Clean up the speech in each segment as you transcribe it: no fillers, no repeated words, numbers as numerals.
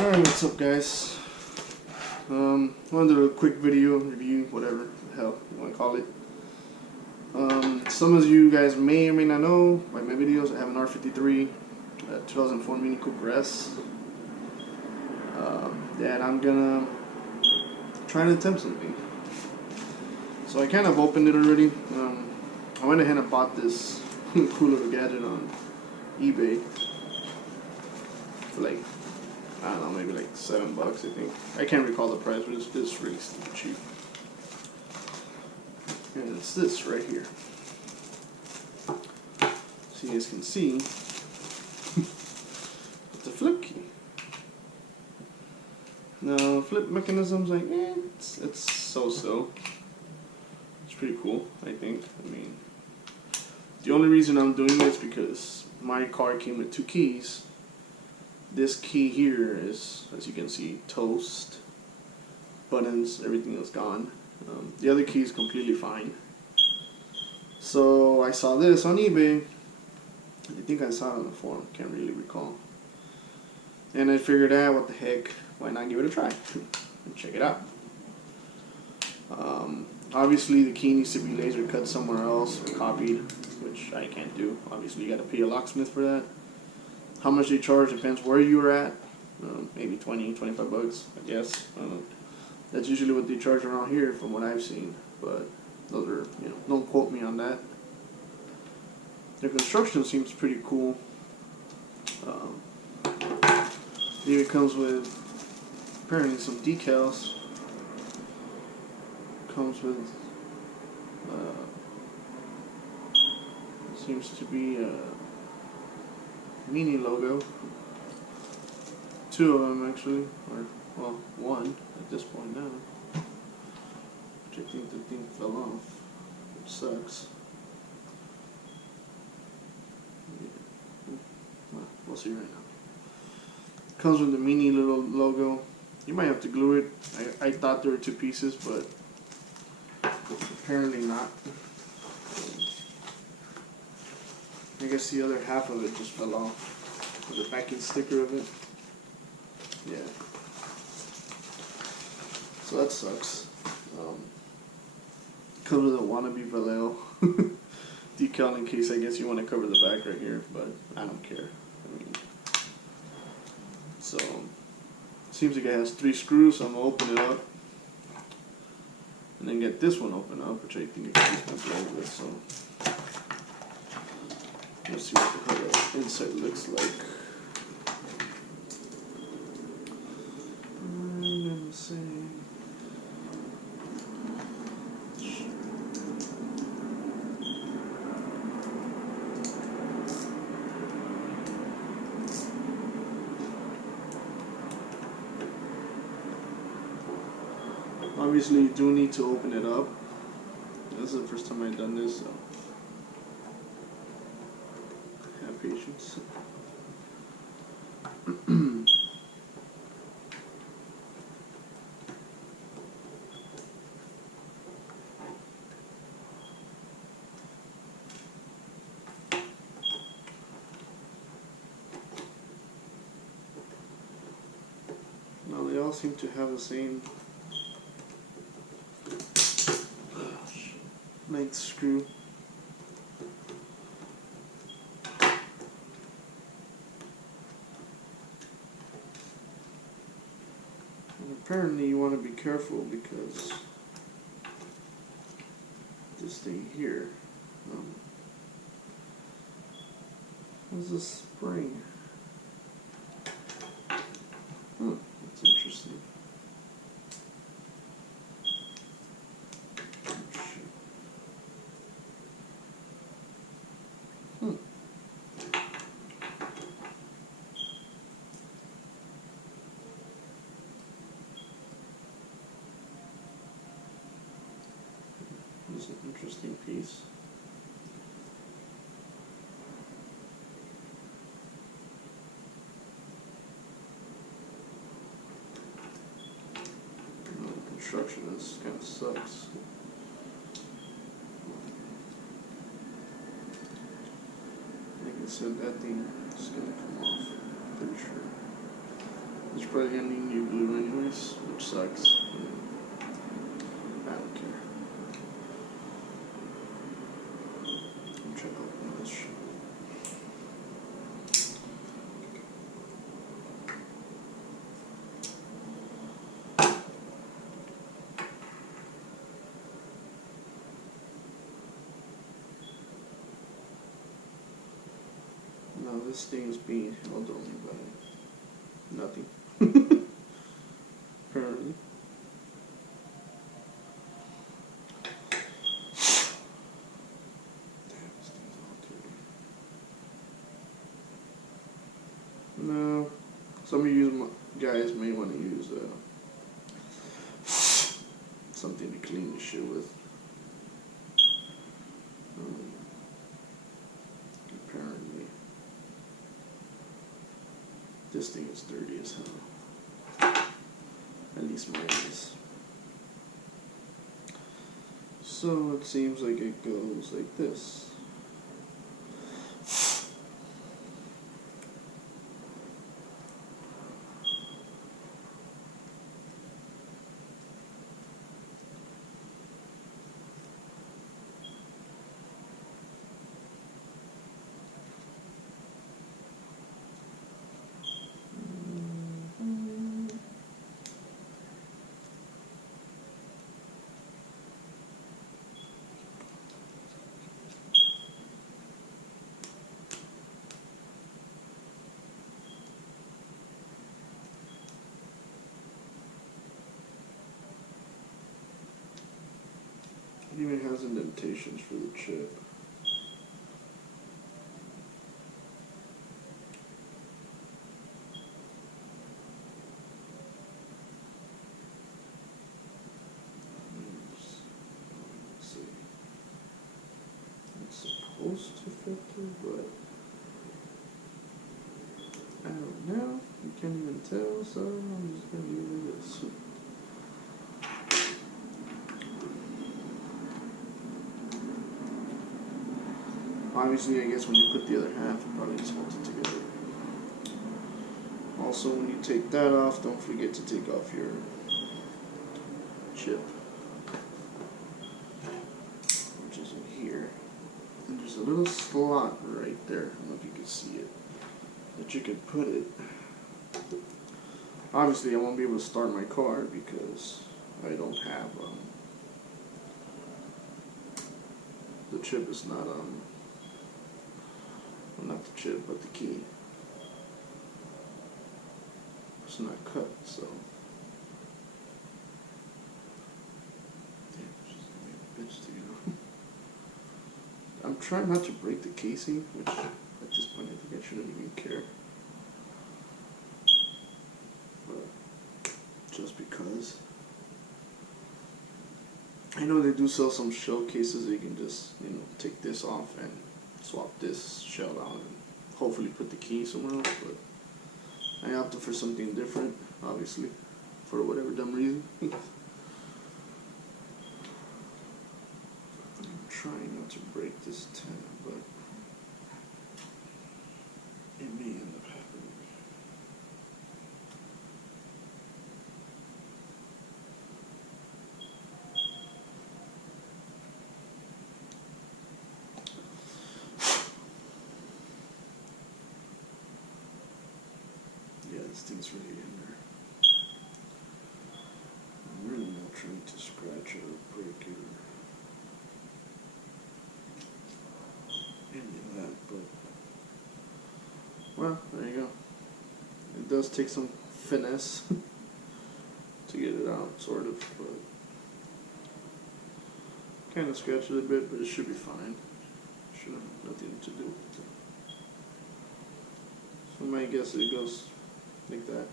Alright, what's up guys? I want to do a quick video review, whatever the hell you want to call it. Some of you guys may or may not know by my videos, I have an R53 2004 Mini Cooper S that I'm gonna try to attempt something. So I kind of opened it already. I went ahead and bought this cool little gadget on eBay for like, I don't know, maybe like $7 I think. I can't recall the price, but it's really stupid cheap. And it's this right here. So you guys can see, it's a flip key. Now, flip mechanism's like, it's so-so. It's pretty cool, I think. I mean, the only reason I'm doing this because my car came with 2 keys. This key here is, as you can see, toast. Buttons, everything is gone. The other key is completely fine. So I saw this on eBay. I think I saw it on the forum, can't really recall. And I figured out, what the heck, why not give it a try and check it out. Obviously the key needs to be laser cut somewhere else or copied, which I can't do. Obviously you got to pay a locksmith for that. How much they charge depends where you're at. Maybe 20, 25 bucks, I guess. I don't know. That's usually what they charge around here from what I've seen. But those are, don't quote me on that. The construction seems pretty cool. Here it comes with apparently some decals. Comes with seems to be a Mini logo. 2 of them actually, or well, 1 at this point now. Which I think the thing fell off, which sucks. Well, we'll see right now. Comes with the Mini little logo. You might have to glue it. I thought there were 2 pieces, but apparently not. I guess the other half of it just fell off. The backing sticker of it. Yeah. So that sucks. Comes with a wannabe Vallejo decal in case I guess you want to cover the back right here, but I don't care. I mean, so seems like it has 3 screws, so I'm gonna open it up and then get this one open up, which I think is gonna blow with. So let's see what the hell that inside looks like. Let's see. Obviously, you do need to open it up. This is the first time I've done this, so have patience. Now they all seem to have the same night screw. And apparently you want to be careful because this thing here has a spring. That's interesting. This is an interesting piece. The construction is kind of sucks. Like I said, that thing is going to come off, pretty sure. It's probably gonna need new glue anyways, which sucks. I don't care. I'm trying to open this shit. No, this thing is being held only by nothing. Apparently. Damn, this thing's all dirty. No, some of you guys may want to use something to clean the shit with. Apparently, this thing is dirty as hell. At least mine is. So it seems like it goes like this. It even has indentations for the chip. Let's see. It's supposed to fit there, but I don't know. You can't even tell, so I'm just gonna leave it like this. Obviously, I guess when you put the other half, it probably just holds it together. Also, when you take that off, don't forget to take off your chip, which is in here. And there's a little slot right there. I don't know if you can see it, that you can put it. Obviously, I won't be able to start my car because I don't have the chip is not not the chip, but the key. It's not cut, so. Damn, it's just gonna be a bitch to get on. I'm trying not to break the casing, which at this point I think I shouldn't even care. But just because. I know they do sell some shell cases that you can just, take this off and swap this shell out and hopefully put the key somewhere else, but I opted for something different, obviously, for whatever dumb reason. I'm trying not to break this tab, but it may end up happening. This thing's really in there. I'm really not trying to scratch it or break it or any of that, but well, there you go. It does take some finesse to get it out, sort of, but kind of scratch it a bit, but it should be fine. Should have nothing to do with it. So my guess it goes like that.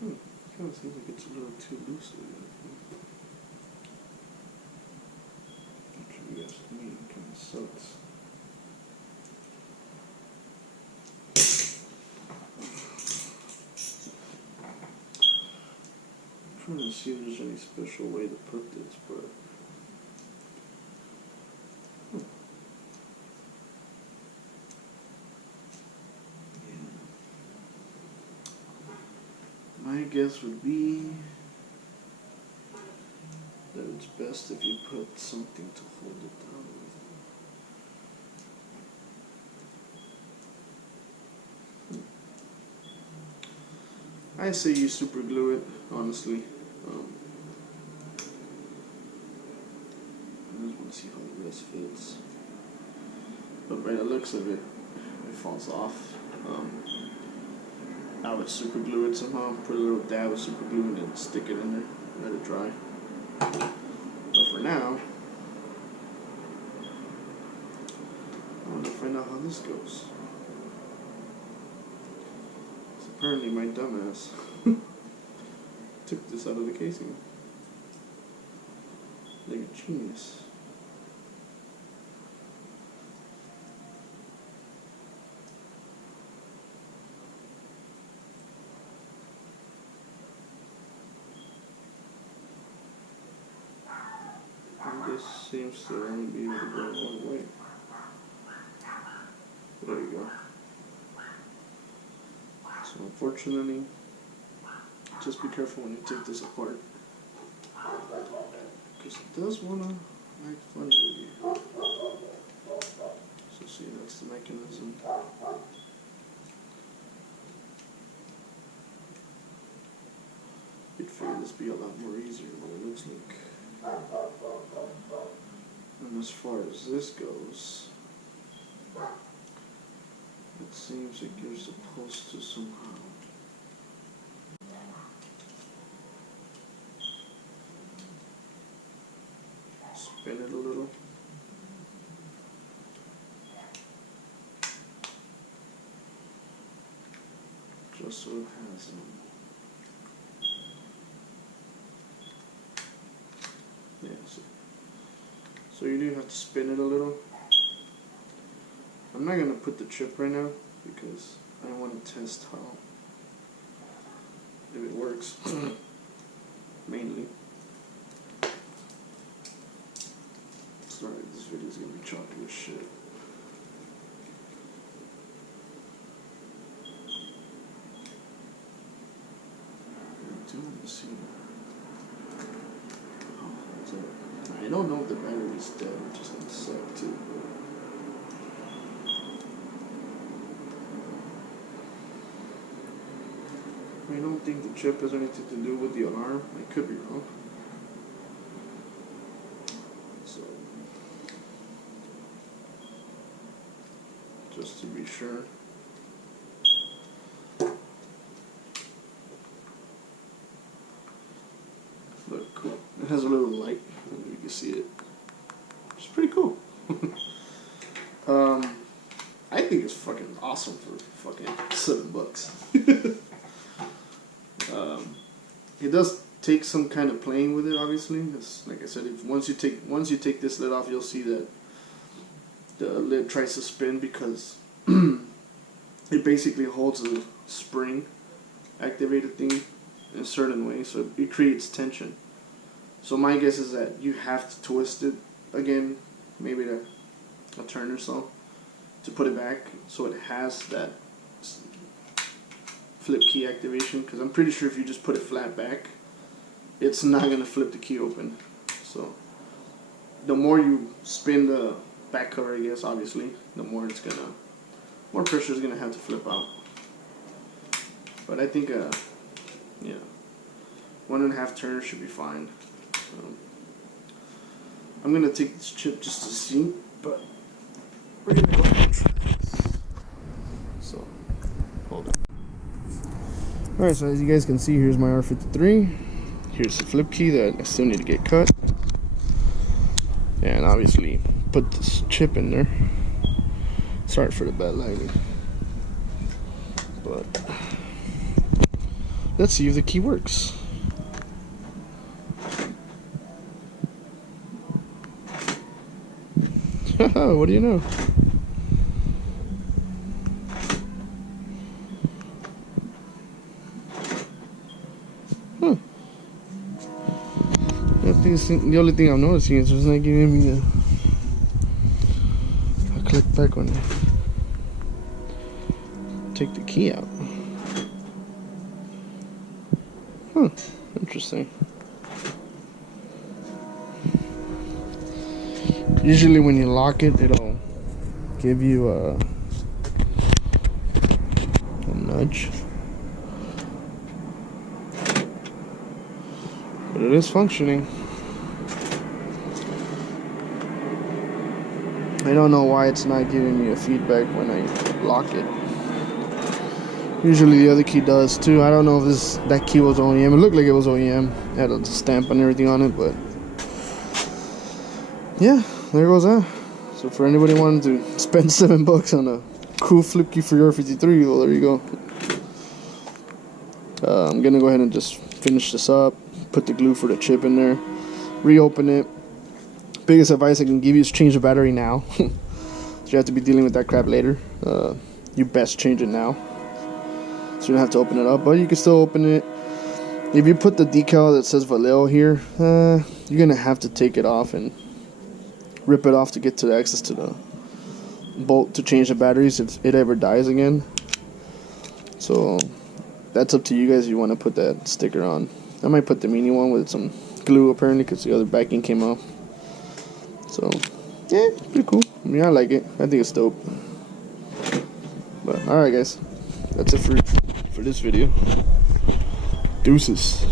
Kind of seems like it's a little too loose. Which you guys mean kind of sucks. I'm trying to see if there's any special way to put this, but guess would be that it's best if you put something to hold it down with. I say you super glue it, honestly. I just want to see how the rest fits. But by the looks of it, it falls off. I would super glue it somehow, put a little dab of super glue and then stick it in there, let it dry. But for now, I want to find out how this goes. So apparently my dumbass took this out of the casing. Like a genius. And this seems to only be able to go one way. There you go. So unfortunately, just be careful when you take this apart, because it does want to act funny with you. So see, that's the mechanism. You'd figure this be a lot more easier than it looks like. And as far as this goes, it seems like you're supposed to somehow spin it a little. Just so it has yeah, so you do have to spin it a little. I'm not going to put the chip right now because I want to test how, if it works, mainly. Sorry, this video is going to be choppy as shit. I do want to see. Oh, what's up? I don't know if the battery's dead, which is going to suck too. I don't think the chip has anything to do with the alarm. I could be wrong. So, just to be sure. Look, cool. It has a little light. You can see it. It's pretty cool. I think it's fucking awesome for fucking $7. It does take some kind of playing with it, obviously. It's, like I said, once you take this lid off, you'll see that the lid tries to spin because it basically holds a spring activated thing in a certain way, so it creates tension. So my guess is that you have to twist it again, maybe a turn or so, to put it back so it has that flip key activation, because I'm pretty sure if you just put it flat back, it's not going to flip the key open. So the more you spin the back cover, I guess, obviously, the more more pressure is going to have to flip out. But I think yeah, 1.5 turns should be fine. I'm going to take this chip just to see, but we're going to go ahead and try this. So, hold on. Alright, so as you guys can see, here's my R53. Here's the flip key that I still need to get cut. And obviously, put this chip in there. Sorry for the bad lighting. But, let's see if the key works. What do you know? Huh. The only thing I'm noticing is it's not giving me a click back on it. Take the key out. Interesting. Usually when you lock it, it'll give you a nudge. But it is functioning. I don't know why it's not giving me a feedback when I lock it. Usually the other key does too. I don't know if that key was OEM. It looked like it was OEM. It had a stamp and everything on it, but yeah, there goes that. So for anybody wanting to spend $7 on a cool flip key for your R53, well, there you go. I'm gonna go ahead and just finish this up, put the glue for the chip in there, reopen it. Biggest advice I can give you is change the battery now. So you have to be dealing with that crap later. You best change it now, so you don't have to open it up, but you can still open it. If you put the decal that says Vallejo here, you're gonna have to take it off and rip it off to get to the access to the bolt to change the batteries if it ever dies again. So that's up to you guys if you want to put that sticker on. I might put the mini one with some glue apparently because the other backing came off. So yeah, pretty cool. I mean, I like it. I think it's dope. But alright guys, that's it for this video. Deuces.